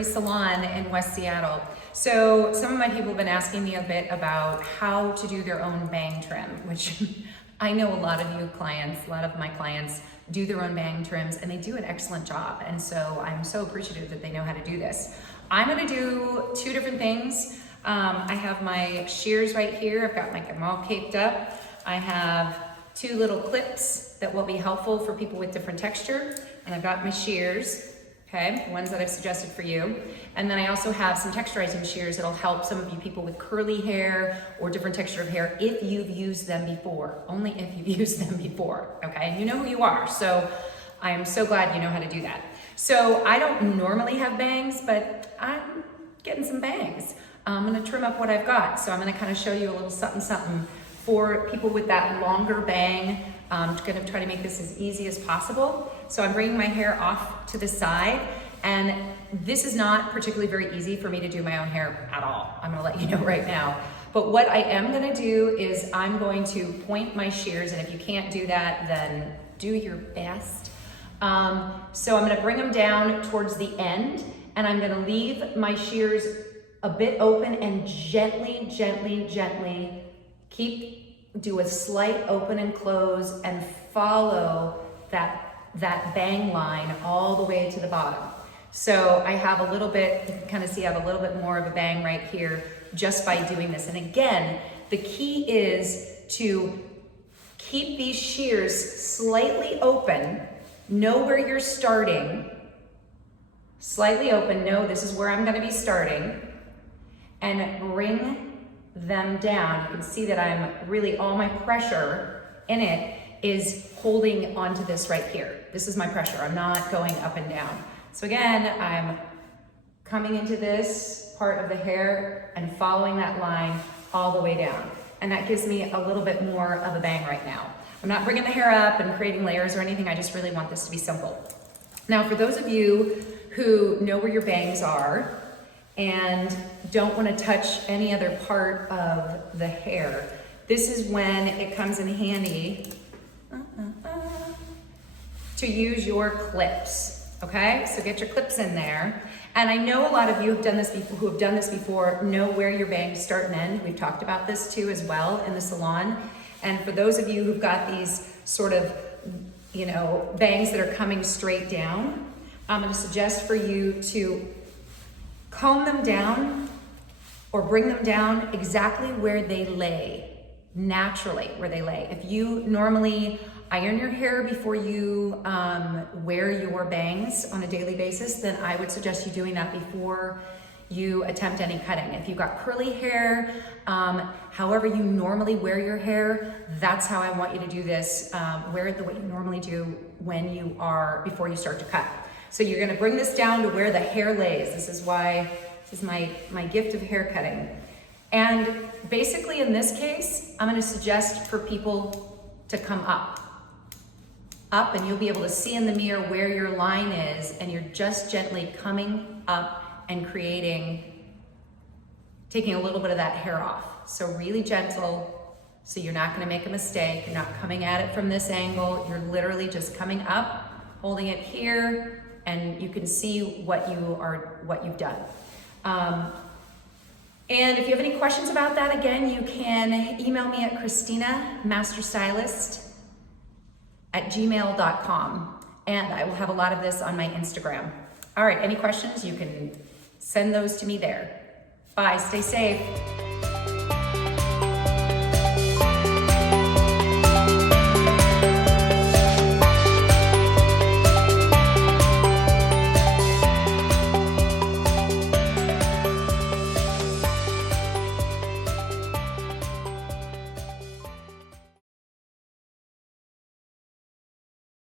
hair-free salon in West Seattle. So some of my people have been asking me a bit about how to do their own bang trim, which I know a lot of you clients, a lot of my clients do their own bang trims and they do an excellent job. And so I'm so appreciative that they know how to do this. I'm gonna do two different things. I have my shears right here. I've got them all caped up. I have two little clips that will be helpful for people with different texture. And I've got my shears, okay, the ones that I've suggested for you. And then I also have some texturizing shears that'll help some of you people with curly hair or different texture of hair if you've used them before, only if you've used them before, okay? And you know who you are, so I am so glad you know how to do that. So I don't normally have bangs, but I'm getting some bangs. I'm gonna trim up what I've got. So I'm gonna kind of show you a little something for people with that longer bang. I'm gonna try to make this as easy as possible. So I'm bringing my hair off to the side, and this is not particularly very easy for me to do my own hair at all. I'm gonna let you know right now. But what I am gonna do is I'm going to point my shears, and if you can't do that, then do your best. So I'm gonna bring them down towards the end, and I'm gonna leave my shears a bit open and gently do a slight open and close and follow that bang line all the way to the bottom. So I have a little bit, you can kind of see I have a little bit more of a bang right here just by doing this. And again, the key is to keep these shears slightly open, know where you're starting, slightly open, know this is where I'm gonna be starting, and bring them down. You can see that I'm really, all my pressure in it is holding onto this right here. This is my pressure. I'm not going up and down. So again, I'm coming into this part of the hair and following that line all the way down. And that gives me a little bit more of a bang right now. I'm not bringing the hair up and creating layers or anything. I just really want this to be simple. Now, for those of you who know where your bangs are and don't want to touch any other part of the hair, this is when it comes in handy to use your clips, okay? So get your clips in there. And I know a lot of you who have done this before know where your bangs start and end. We've talked about this too as well in the salon. And for those of you who've got these sort of, you know, bangs that are coming straight down, I'm gonna suggest for you to comb them down or bring them down exactly where they lay, naturally where they lay. If you normally iron your hair before you wear your bangs on a daily basis, then I would suggest you doing that before you attempt any cutting. If you've got curly hair, however you normally wear your hair, that's how I want you to do this. Wear it the way you normally do before you start to cut. So you're gonna bring this down to where the hair lays. This is my gift of hair cutting. And basically in this case, I'm gonna suggest for people to come up, and you'll be able to see in the mirror where your line is, and you're just gently coming up and taking a little bit of that hair off. So really gentle, so you're not gonna make a mistake. You're not coming at it from this angle. You're literally just coming up, holding it here, and you can see what you've done. And if you have any questions about that, again, you can email me at christinamasterstylist@gmail.com, and I will have a lot of this on my Instagram. All right, any questions, you can send those to me there. Bye, stay safe.